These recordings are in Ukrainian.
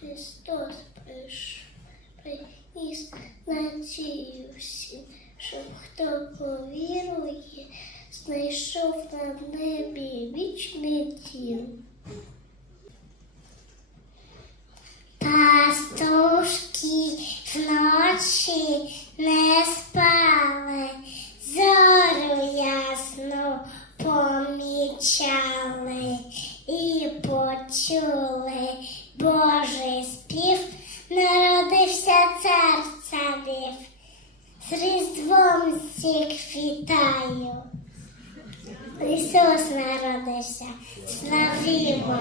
Христос приніс надію всім, щоб хто повірує, знайшов на небі вічний дім. Божий спів, народився цар царів. З Різдвом всіх вітаю. Ісус народився, славімо.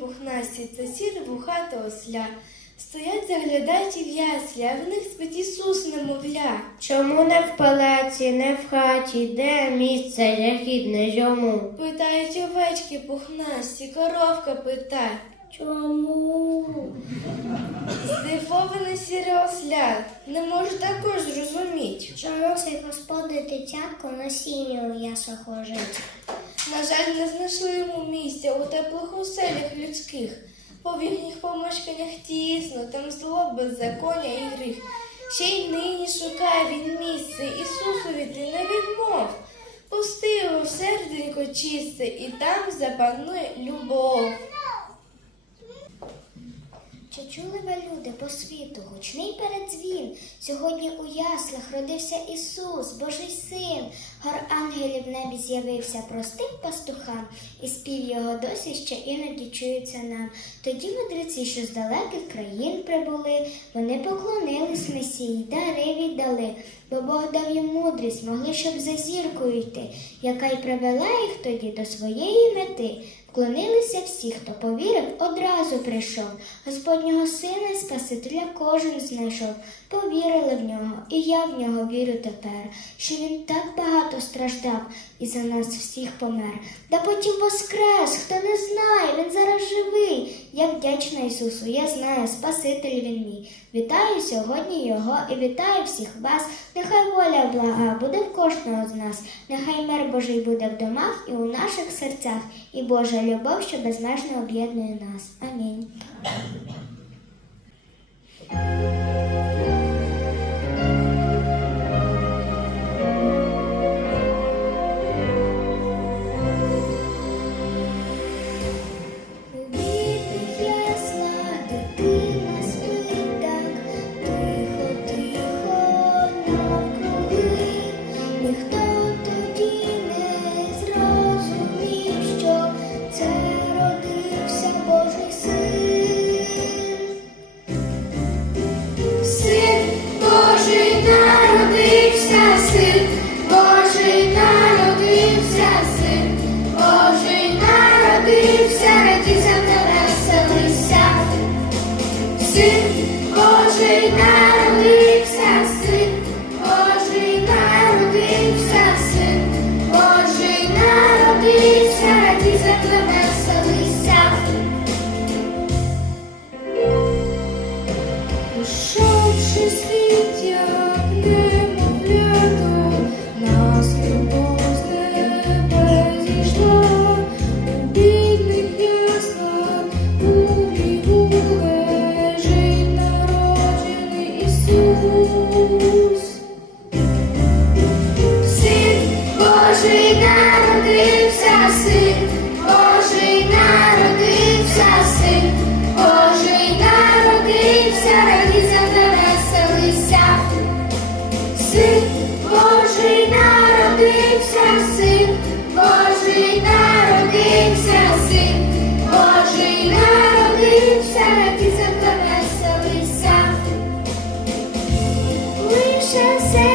Пухнасті та сіре вухати осля. Стоять, заглядають і в яслі, а в них спить Ісус немовля. Чому не в палаці, не в хаті, де місце ряхідне йому? Питають овечки пухнасті, коровка питає. Чому? Здивоване сіре осля, не можу також зрозуміти. Чому цей господи дитятко на сіню у ясах лежить? На жаль, не знайшли йому місця у теплих оселях людських. По вільних помешканнях тісно, там зло, беззаконня і гріх. Ще й нині шукає він місце, Ісусові ти не відмов. Пусти його серденько чисте, і там запанує любов. Чи чули ви люди по світу гучний передзвін? Сьогодні у яслах родився Ісус, Божий син. Гор ангелів в небі з'явився простим пастухам, і спів його досі ще іноді чується нам. Тоді мудреці, що з далеких країн прибули, вони поклонились Месії, дари віддали. Бо Бог дав їм мудрість, могли, щоб за зіркою йти, яка й привела їх тоді до своєї мети. Вклонилися всі, хто повірив, одразу прийшов. Господнього сина Спасителя кожен знайшов. Повірили в нього, і я в нього вірю тепер, що він так багато страждав і за нас всіх помер. Та потім воскрес, хто не знає, він зараз живий. Я вдячна Ісусу, я знаю, Спаситель він мій. Вітаю сьогодні Його і вітаю всіх вас. Нехай воля блага буде в кожного з нас. Нехай мир Божий буде в домах і у наших серцях, і Божа любов, що безмежно об'єднує нас. Амінь. Народився, син Божий народився, син Божий народився, радійся та веселися. Син Божий народився, син Божий народився, син Божий народився, радійся та веселися. Ушовши світ, precious.